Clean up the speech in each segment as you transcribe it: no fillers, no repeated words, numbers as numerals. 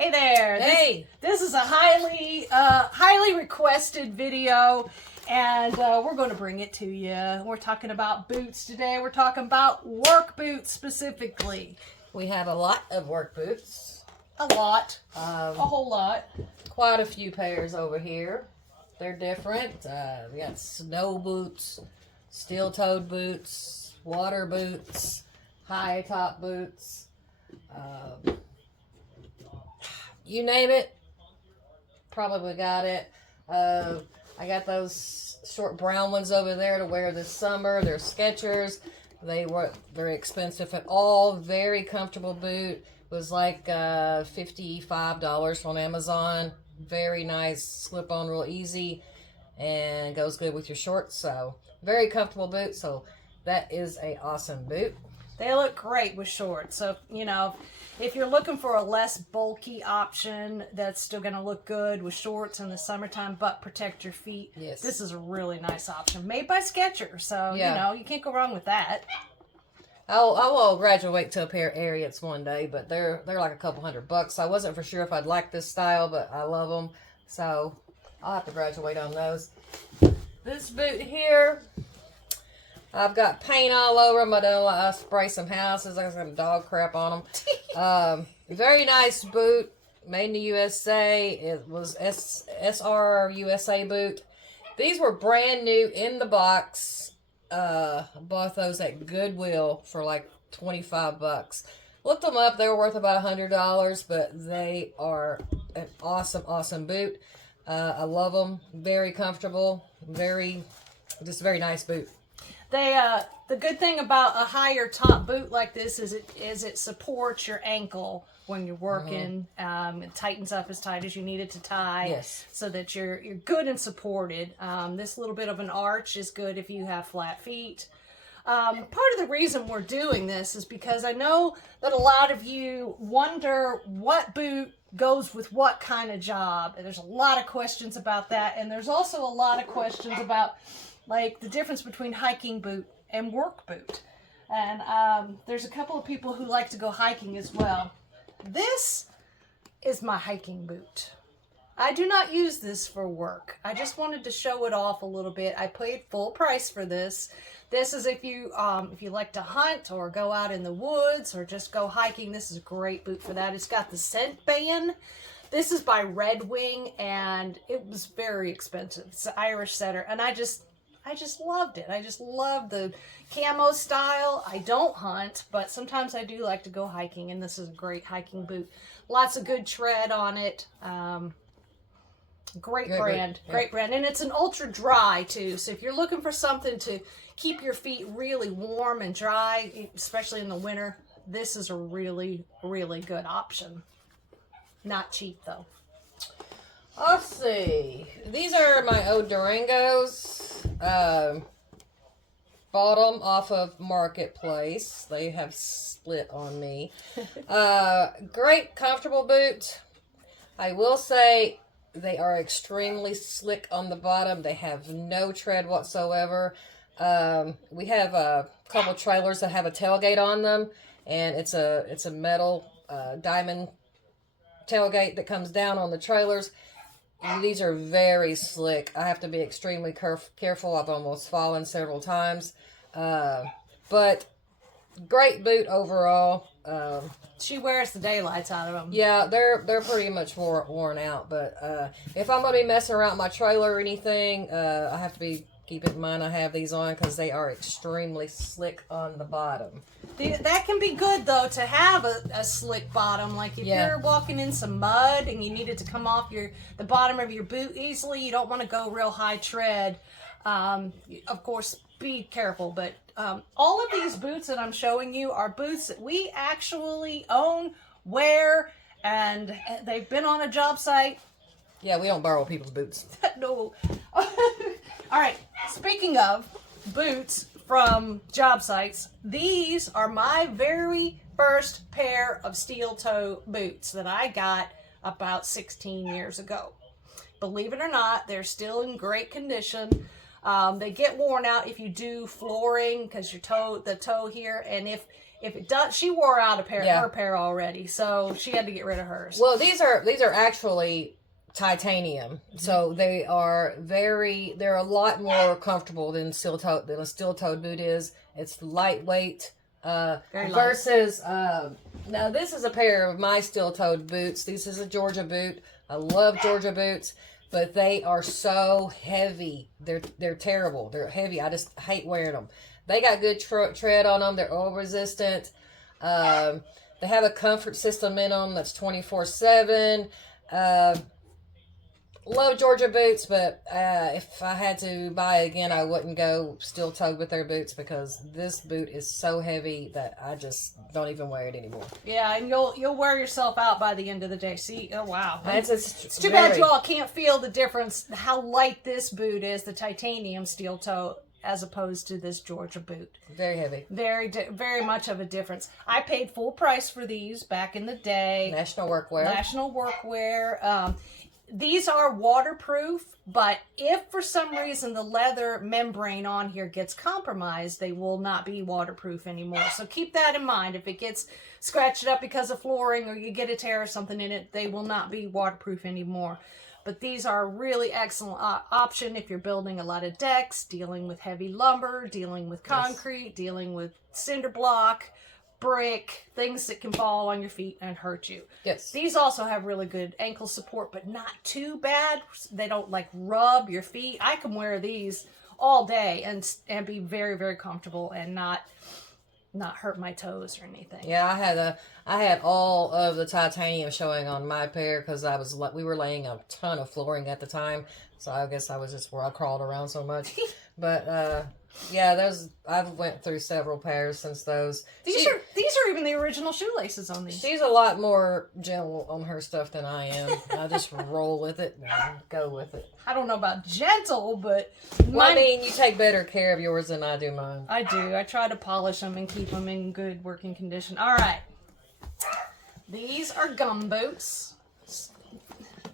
Hey there. Hey. This is a highly requested video, and we're going to bring it to you. We're talking about boots today. We're talking about work boots specifically. We have a lot of work boots. A lot. A whole lot. Quite a few pairs over here. They're different. We got snow boots, steel-toed boots, water boots, high-top boots. You name it, probably got it. I got those short brown ones over there to wear this summer. They're Skechers. They weren't very expensive at all. Very comfortable boot. It was like $55 on Amazon. Very nice, slip on real easy, and goes good with your shorts. So very comfortable boot. So that is a awesome boot. They look great with shorts. So, if you're looking for a less bulky option that's still going to look good with shorts in the summertime but protect your feet, yes, this is a really nice option. Made by Skechers. So, yeah, you can't go wrong with that. I will graduate to a pair of Ariats one day, but they're like a couple $100. I wasn't for sure if I'd like this style, but I love them. So I'll have to graduate on those. This boot here, I've got paint all over them. I spray some houses. I got some dog crap on them. Very nice boot. Made in the USA. It was SR USA boot. These were brand new in the box. Bought those at Goodwill for like $25. Looked them up. They were worth about $100, but they are an awesome boot. I love them. Very comfortable. Just very nice boot. The good thing about a higher top boot like this is it supports your ankle when you're working. It tightens up as tight as you need it to tie. Yes. So that you're good and supported. This little bit of an arch is good if you have flat feet. Part of the reason we're doing this is because I know that a lot of you wonder what boot goes with what kind of job. And there's a lot of questions about that. And there's also a lot of questions about like the difference between hiking boot and work boot. And there's a couple of people who like to go hiking as well. This is my hiking boot. I do not use this for work. I just wanted to show it off a little bit. I paid full price for this. This is if you like to hunt or go out in the woods or just go hiking. This is a great boot for that. It's got the scent band. This is by Red Wing, and it was very expensive. It's an Irish setter, and I just loved it. I just love the camo style. I don't hunt, but sometimes I do like to go hiking, and this is a great hiking boot. Lots of good tread on it. Great brand. And it's an ultra dry too. So if you're looking for something to keep your feet really warm and dry, especially in the winter, this is a really, really good option. Not cheap though. Let's see. These are my old Durangos. Bought them off of Marketplace. They have split on me. Great, comfortable boot. I will say they are extremely slick on the bottom. They have no tread whatsoever. We have a couple trailers that have a tailgate on them, and it's a metal diamond tailgate that comes down on the trailers. These are very slick. I have to be extremely careful. I've almost fallen several times. But great boot overall. She wears the daylights out of them. Yeah, they're pretty much worn out. But if I'm going to be messing around my trailer or anything, I have to keep in mind I have these on because they are extremely slick on the bottom. That can be good, though, to have a slick bottom. Like if you're walking in some mud and you need it to come off the bottom of your boot easily, you don't want to go real high tread. Of course, be careful. But all of these boots that I'm showing you are boots that we actually own, wear, and they've been on a job site. Yeah, we don't borrow people's boots. No. All right. Speaking of boots from job sites, these are my very first pair of steel toe boots that I got about 16 years ago. Believe it or not, they're still in great condition. They get worn out if you do flooring because the toe here, and if if it does, she wore out Yeah. her pair already, so she had to get rid of hers. Well, these are actually titanium, so they're a lot more comfortable than a steel-toed boot is. It's lightweight. Very light. Versus now this is a pair of my steel-toed boots. This is a Georgia boot. I love Georgia boots, but they are so heavy. They're terrible. They're heavy. I just hate wearing them. They got good tread on them. They're oil resistant. They have a comfort system in them that's 24/7. Love Georgia boots, but if I had to buy it again, I wouldn't go steel toed with their boots because this boot is so heavy that I just don't even wear it anymore. Yeah, and you'll wear yourself out by the end of the day. See, oh wow, It's too bad you all can't feel the difference. How light this boot is, the titanium steel toe, as opposed to this Georgia boot. Very heavy. Very much of a difference. I paid full price for these back in the day. National Workwear. National Workwear. These are waterproof, but if for some reason the leather membrane on here gets compromised, they will not be waterproof anymore. So keep that in mind. If it gets scratched up because of flooring or you get a tear or something in it, they will not be waterproof anymore. But these are a really excellent option if you're building a lot of decks, dealing with heavy lumber, dealing with concrete, dealing with cinder block, brick, things that can fall on your feet and hurt you. Yes. These also have really good ankle support, but not too bad. They don't like rub your feet. I can wear these all day and be very, very comfortable and not hurt my toes or anything. Yeah, I had all of the titanium showing on my pair because we were laying a ton of flooring at the time, so I guess I was just where I crawled around so much. But yeah, I've went through several pairs since those. These are even the original shoelaces on these. She's a lot more gentle on her stuff than I am. I just roll with it and go with it. I don't know about gentle, but Well, I mean, you take better care of yours than I do mine. I do. I try to polish them and keep them in good working condition. All right. These are gum boots.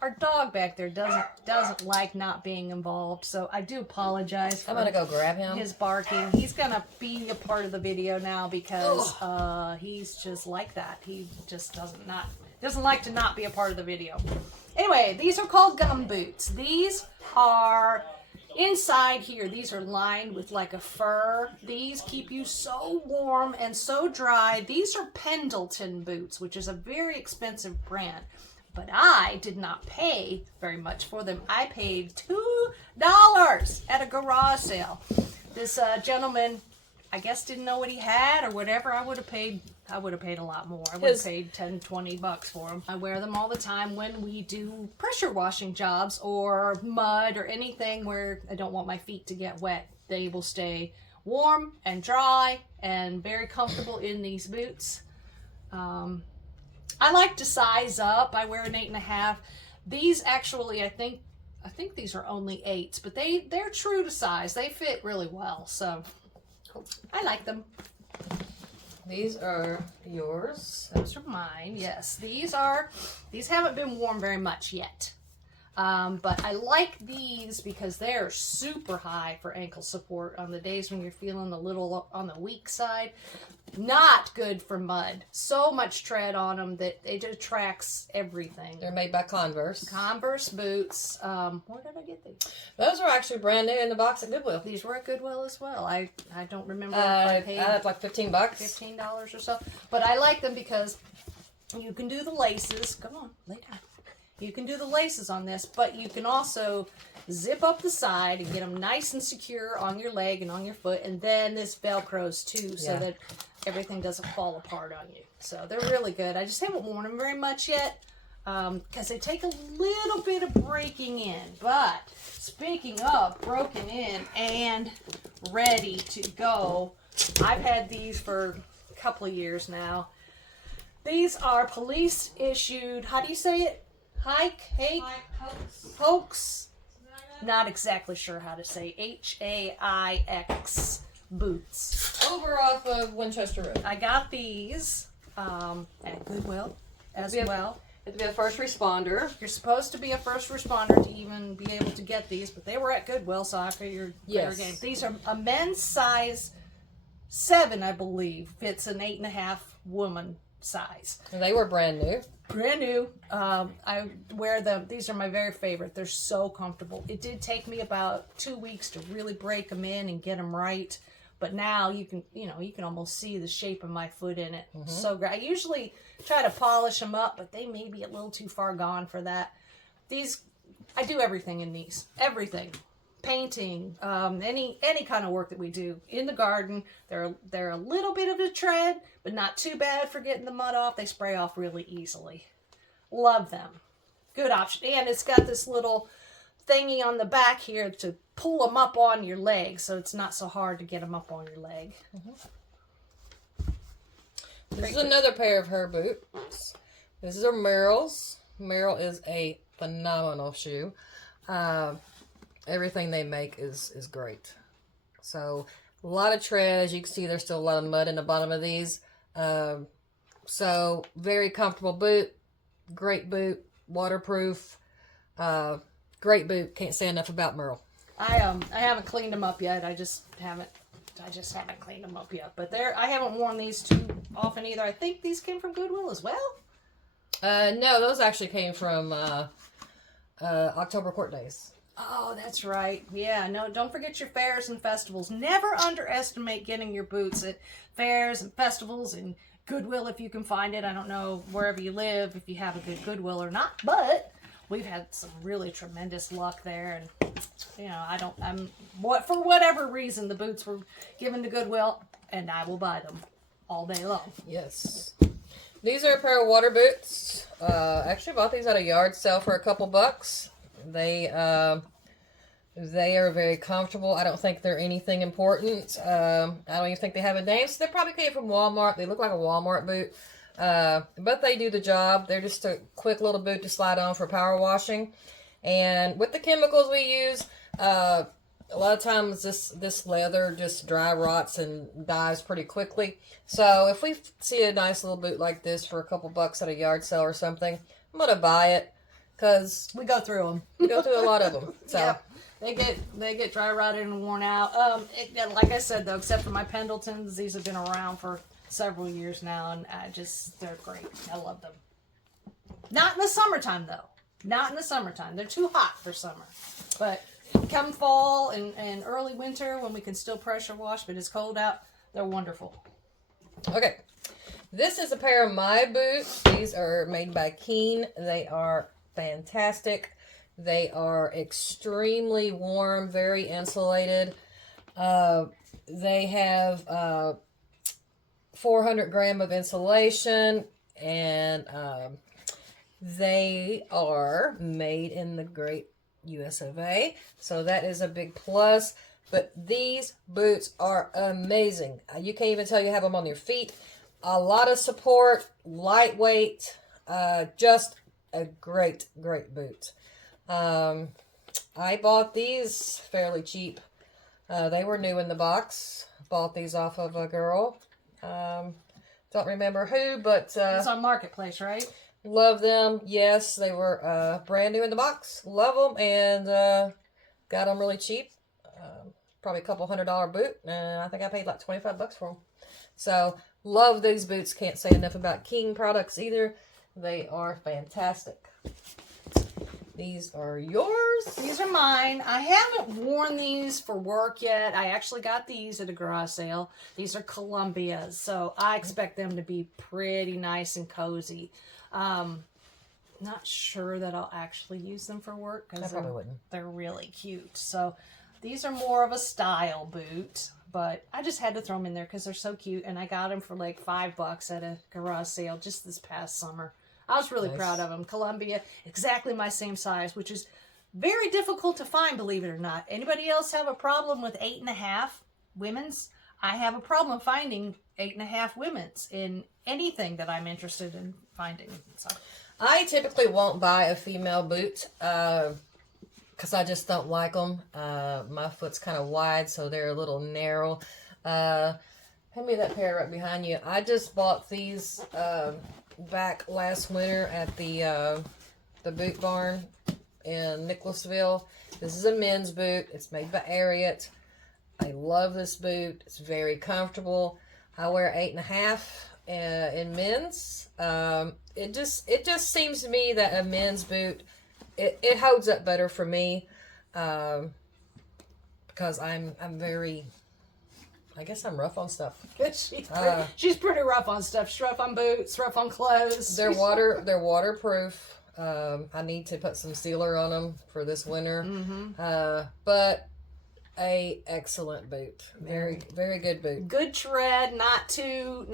Our dog back there doesn't like not being involved, so I do apologize for I'm gonna go grab him. his barking. He's gonna be a part of the video now because he's just like that. He just doesn't like to not be a part of the video. Anyway, these are called gum boots. These are inside here. These are lined with like a fur. These keep you so warm and so dry. These are Pendleton boots, which is a very expensive brand. But I did not pay very much for them. I paid $2 at a garage sale. This gentleman, I guess, didn't know what he had or whatever. I would have paid a lot more. I would have paid $10, $20 for them. I wear them all the time when we do pressure washing jobs or mud or anything where I don't want my feet to get wet. They will stay warm and dry and very comfortable in these boots. I like to size up. I wear an 8.5. These actually, I think these are only 8s, but they're true to size. They fit really well, so I like them. These are yours. Those are mine. Yes, these haven't been worn very much yet. But I like these because they're super high for ankle support on the days when you're feeling a little on the weak side. Not good for mud. So much tread on them that it attracts everything. They're made by Converse. Converse boots. Where did I get these? Those are actually brand new in the box at Goodwill. These were at Goodwill as well. I don't remember if I I paid had like $15. $15 or so. But I like them because you can do the laces. Come on, lay down. You can do the laces on this, but you can also zip up the side and get them nice and secure on your leg and on your foot, and then this Velcros too, so that everything doesn't fall apart on you. So they're really good. I just haven't worn them very much yet because they take a little bit of breaking in. But speaking of broken in and ready to go, I've had these for a couple of years now. These are police issued, how do you say it? Hoax. Not exactly sure how to say HAIX boots. Over off of Winchester Road. I got these at Goodwill as well. You have to be a first responder. You're supposed to be a first responder to even be able to get these, but they were at Goodwill, so I figured fair game. These are a men's size 7, I believe, fits an 8.5 woman size. And they were brand new. Brand new. I wear them. These are my very favorite. They're so comfortable. It did take me about 2 weeks to really break them in and get them right. But now you can almost see the shape of my foot in it. So great. I usually try to polish them up, but they may be a little too far gone for that. These, I do everything in these. Everything. Painting, any kind of work that we do in the garden. They're a little bit of a tread, but not too bad for getting the mud off. They spray off really easily. Love them. Good option. And it's got this little thingy on the back here to pull them up on your leg, so it's not so hard to get them up on your leg. This is another pair of her boots. This is a Merrell's. Merrell is a phenomenal shoe. Everything they make is great. So a lot of tread. As you can see, there's still a lot of mud in the bottom of these. So very comfortable boot. Great boot. Waterproof. Great boot. Can't say enough about Merrell. I haven't cleaned them up yet. I just haven't cleaned them up yet. But I haven't worn these too often either. I think these came from Goodwill as well. No, those actually came from October Court Days. Oh, that's right. Yeah, no, don't forget your fairs and festivals. Never underestimate getting your boots at fairs and festivals and Goodwill if you can find it. I don't know wherever you live if you have a good Goodwill or not, but we've had some really tremendous luck there. And for whatever reason, the boots were given to Goodwill, and I will buy them all day long. Yes. These are a pair of water boots. Actually bought these at a yard sale for a couple bucks. They are very comfortable. I don't think they're anything important. I don't even think they have a name. So they probably came from Walmart. They look like a Walmart boot. But they do the job. They're just a quick little boot to slide on for power washing. And with the chemicals we use, a lot of times this leather just dry rots and dies pretty quickly. So if we see a nice little boot like this for a couple bucks at a yard sale or something, I'm going to buy it. Because we go through them. We go through a lot of them. So yep. They get dry rotted and worn out. Like I said though, except for my Pendletons, these have been around for several years now, and they're great. I love them. Not in the summertime though. Not in the summertime. They're too hot for summer. But come fall and early winter when we can still pressure wash, but it's cold out, they're wonderful. Okay. This is a pair of my boots. These are made by Keen. They are fantastic. They are extremely warm, very insulated. They have 400 grams of insulation, and they are made in the great US of A. So that is a big plus. But these boots are amazing. You can't even tell you have them on your feet. A lot of support, lightweight, just a great boot. I bought these fairly cheap. They were new in the box. Bought these off of a girl. Don't remember who, but it's on Marketplace, right? Love them. Yes, they were brand new in the box. Love them, and got them really cheap. Probably a couple $100 boot, and I think I paid like 25 bucks for them. So love these boots. Can't say enough about King products either. They are fantastic. These are yours. These are mine. I haven't worn these for work yet. I actually got these at a garage sale. These are Columbias, so I expect them to be pretty nice and cozy. Not sure that I'll actually use them for work because they're really cute. So these are more of a style boot, but I just had to throw them in there because they're so cute, and I got them for like $5 at a garage sale just this past summer. I was really proud of them. Columbia, exactly my same size, which is very difficult to find, believe it or not. Anybody else have a problem with 8.5 women's? I have a problem finding 8.5 women's in anything that I'm interested in finding. So I typically won't buy a female boot because I just don't like them. My foot's kind of wide, so they're a little narrow. Hand me that pair right behind you. I just bought these back last winter at the Boot Barn in Nicholasville. This is a men's boot. It's made by Ariat. I love this boot. It's very comfortable. I wear 8.5 in men's. It just seems to me that a men's boot, it holds up better for me, because I'm very, I guess I'm rough on stuff. She's pretty rough on stuff. She's rough on boots, rough on clothes. They're waterproof. I need to put some sealer on them for this winter. But a excellent boot. Very, very good boot. Good tread, not too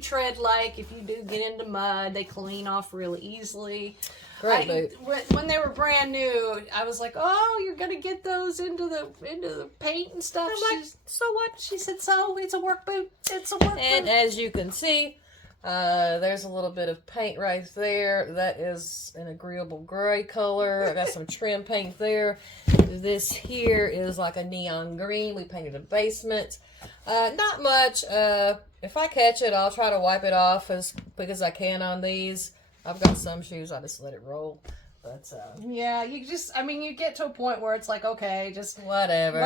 tread like. If you do get into mud, they clean off really easily. Great boot. When they were brand new, I was like, "Oh, you're gonna get those into the paint and stuff." I'm like, so what? She said, "So it's a work boot. It's a work And boot." as you can see, there's a little bit of paint right there. That is an agreeable gray color. I got some trim paint there. This here is like a neon green. We painted a basement. Not much. If I catch it, I'll try to wipe it off as quick as I can on these. I've got some shoes, I just let it roll. But yeah, you get to a point where it's like, okay, just whatever.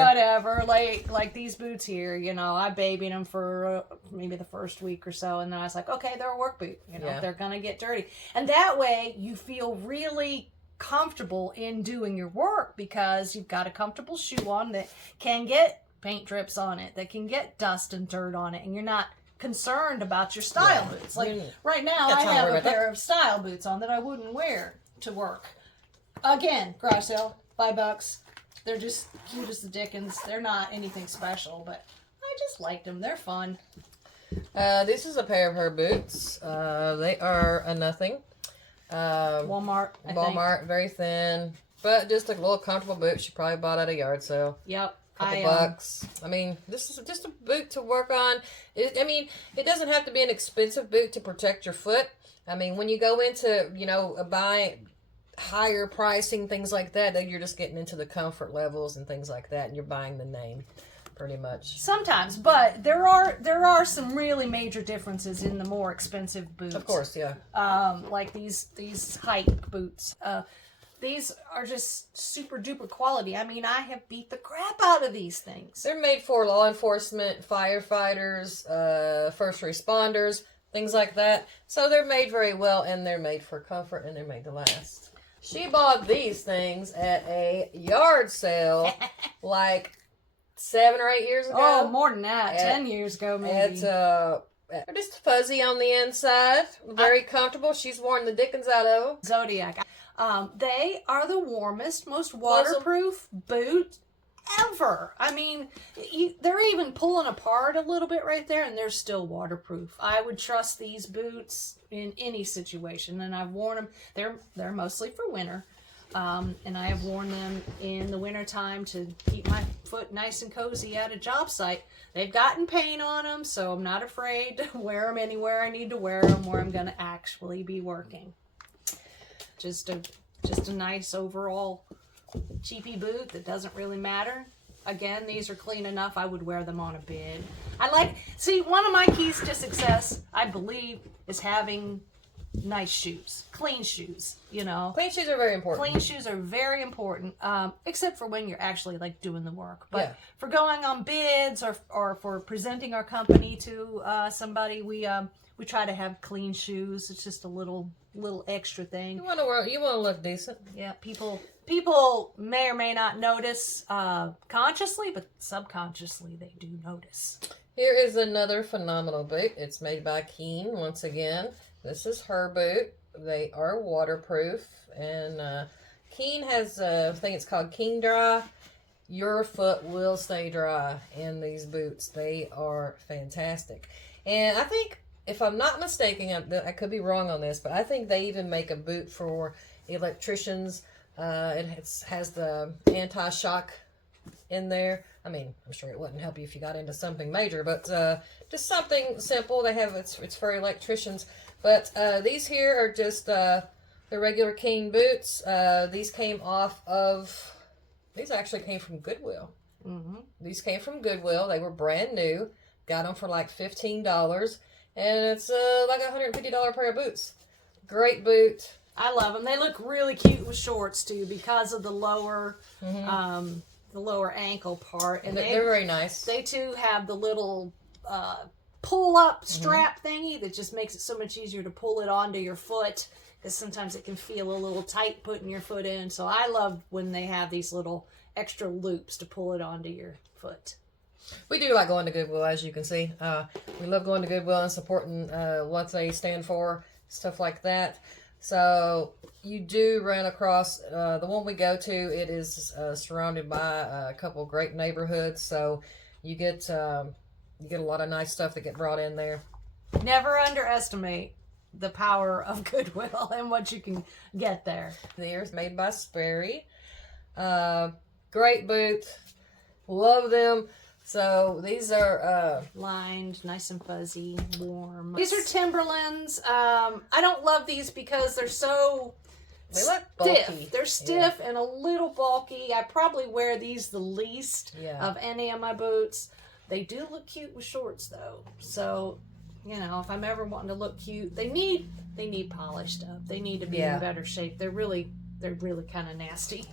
Like these boots here, I babied them for maybe the first week or so, and then I was like, okay, they're a work boot. They're gonna get dirty, and that way you feel really comfortable in doing your work because you've got a comfortable shoe on that can get paint drips on it, that can get dust and dirt on it, and you're not concerned about your style boots. Like right now, I have a pair of style boots on that I wouldn't wear to work. Again, garage sale, $5. They're just cute as the dickens. They're not anything special, but I just liked them. They're fun. This is a pair of her boots. They are a nothing. Walmart, I think. Very thin, but just a little comfortable boot. She probably bought at a yard sale. Yep. Couple bucks. I mean, this is just a boot to work on. It doesn't have to be an expensive boot to protect your foot. I mean, when you go into, buying higher pricing, things like that, then you're just getting into the comfort levels and things like that, and you're buying the name, pretty much. Sometimes, but there are some really major differences in the more expensive boots. Of course, yeah. Like these hike boots. These are just super duper quality. I mean, I have beat the crap out of these things. They're made for law enforcement, firefighters, first responders, things like that. So they're made very well, and they're made for comfort, and they're made to last. She bought these things at a yard sale like 7 or 8 years ago. Oh, more than that. 10 years ago, maybe. They're just fuzzy on the inside. Very comfortable. She's worn the dickens out of them. Zodiac. They are the warmest, most waterproof boot ever. I mean, they're even pulling apart a little bit right there, and they're still waterproof. I would trust these boots in any situation, and I've worn them. They're mostly for winter, and I have worn them in the wintertime to keep my foot nice and cozy at a job site. They've gotten paint on them, so I'm not afraid to wear them anywhere I need to wear them, where I'm going to actually be working. Just a nice overall cheapy boot that doesn't really matter. Again, these are clean enough. I would wear them on a bid. One of my keys to success, I believe, is having nice shoes, clean shoes. Clean shoes are very important. Clean shoes are very important, except for when you're actually doing the work. But for going on bids or for presenting our company to somebody, we try to have clean shoes. It's just a little extra thing. You want to look decent. Yeah, people may or may not notice consciously, but subconsciously they do notice. Here is another phenomenal boot. It's made by Keen once again. This is her boot. They are waterproof, and Keen has a thing. It's called Keen Dry. Your foot will stay dry in these boots. They are fantastic, and I think, if I'm not mistaken, I could be wrong on this, but I think they even make a boot for electricians. It has the anti-shock in there. I mean, I'm sure it wouldn't help you if you got into something major, but just something simple. They have it's for electricians. But these here are just the regular Keen boots. These actually came from Goodwill. Mm-hmm. These came from Goodwill. They were brand new. Got them for like $15. And it's like a $150 pair of boots. Great boot. I love them. They look really cute with shorts too because of the lower the lower ankle part, and They're very nice. They too have the little pull up strap thingy that just makes it so much easier to pull it onto your foot, because sometimes it can feel a little tight putting your foot in. So I love when they have these little extra loops to pull it onto your foot. We do like going to Goodwill, as you can see. We love going to Goodwill and supporting what they stand for, stuff like that. So you do run across the one we go to. It is surrounded by a couple great neighborhoods, so you get a lot of nice stuff that get brought in there. Never underestimate the power of Goodwill and what you can get there. Theirs made by Sperry. Great boot. Love them. So these are lined, nice and fuzzy, warm. These are Timberlands. I don't love these because they're so they look stiff. bulky. They're stiff and a little bulky. I probably wear these the least of any of my boots. They do look cute with shorts though. So, you know, if I'm ever wanting to look cute, they need polished up. They need to be in better shape. They're really kind of nasty.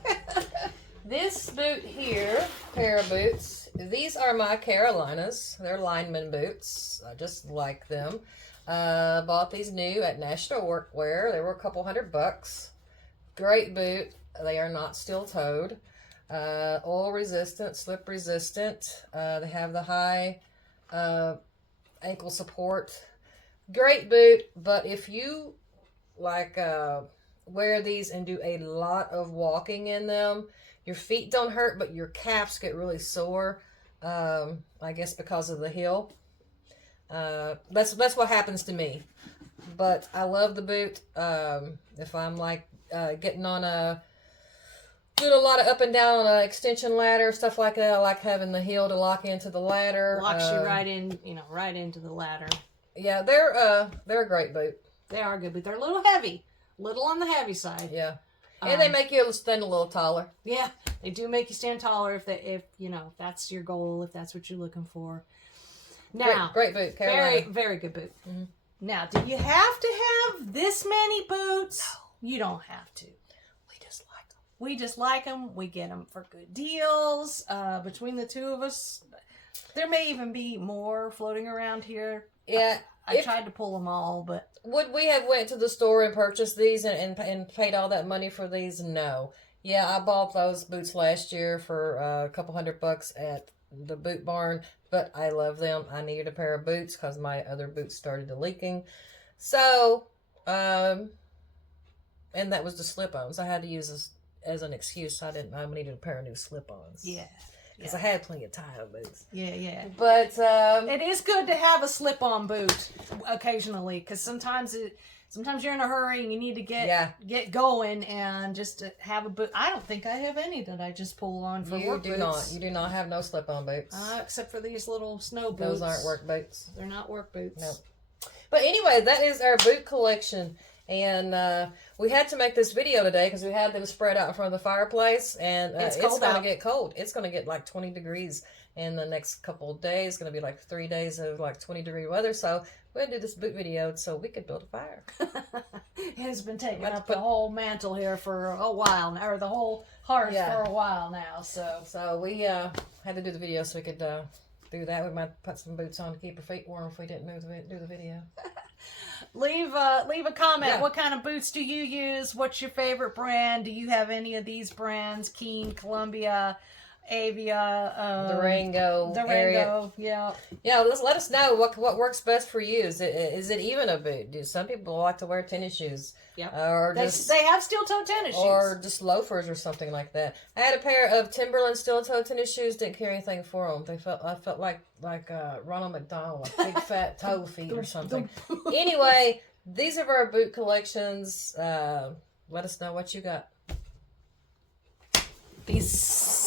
This boot here, pair of boots, these are my Carolinas. They're lineman boots. I just like them. Bought these new at National Workwear. They were a couple $100. Great boot. They are not steel-toed. Oil resistant, slip resistant. They have the high ankle support. Great boot, but if you like wear these and do a lot of walking in them, your feet don't hurt, but your calves get really sore. I guess because of the heel. That's what happens to me. But I love the boot. If I'm like getting on doing a lot of up and down on an extension ladder, stuff like that, I like having the heel to lock into the ladder. Locks you right in, right into the ladder. Yeah, they're a great boot. They are good, but they're a little heavy, little on the heavy side. Yeah. And they make you stand a little taller. Yeah, they do make you stand taller if that's your goal, if that's what you're looking for. Now, great boot, Carolina. Very, very good boot. Mm-hmm. Now, do you have to have this many boots? No. You don't have to. We just like them. We get them for good deals. Between the two of us, there may even be more floating around here. Yeah. I tried to pull them all, but... Would we have went to the store and purchased these and paid all that money for these? No. Yeah, I bought those boots last year for a couple $100 at the Boot Barn, but I love them. I needed a pair of boots because my other boots started leaking. So, and that was the slip-ons. I had to use this as an excuse. I needed a pair of new slip-ons. Yeah. Because I had plenty of tie-up boots. Yeah. But it is good to have a slip-on boot occasionally, because sometimes you're in a hurry and you need to get going, and just to have a boot. I don't think I have any that I just pull on for work boots. You do not have no slip-on boots. Except for these little snow boots. Those aren't work boots. They're not work boots. No. But anyway, that is our boot collection. And we had to make this video today because we had them spread out in front of the fireplace, and it's going to get cold. It's going to get like 20 degrees in the next couple of days. It's going to be like 3 days of like 20-degree weather. So we're going to do this boot video so we could build a fire. It's been taking up the whole mantle here for a while now, or the whole hearth for a while now. So we had to do the video so we could do that. We might put some boots on to keep our feet warm if we didn't do the video. Leave a comment. Yeah. What kind of boots do you use? What's your favorite brand? Do you have any of these brands? Keen, Columbia, Avia, Durango, yeah. Let us know what works best for you. Is it even a boot? Do some people like to wear tennis shoes? Yeah, or they have steel-toe tennis shoes, or just loafers or something like that. I had a pair of Timberland steel-toe tennis shoes. Didn't care anything for them. I felt like Ronald McDonald, like big fat toe feet or something. Anyway, these are our boot collections. Let us know what you got. Peace.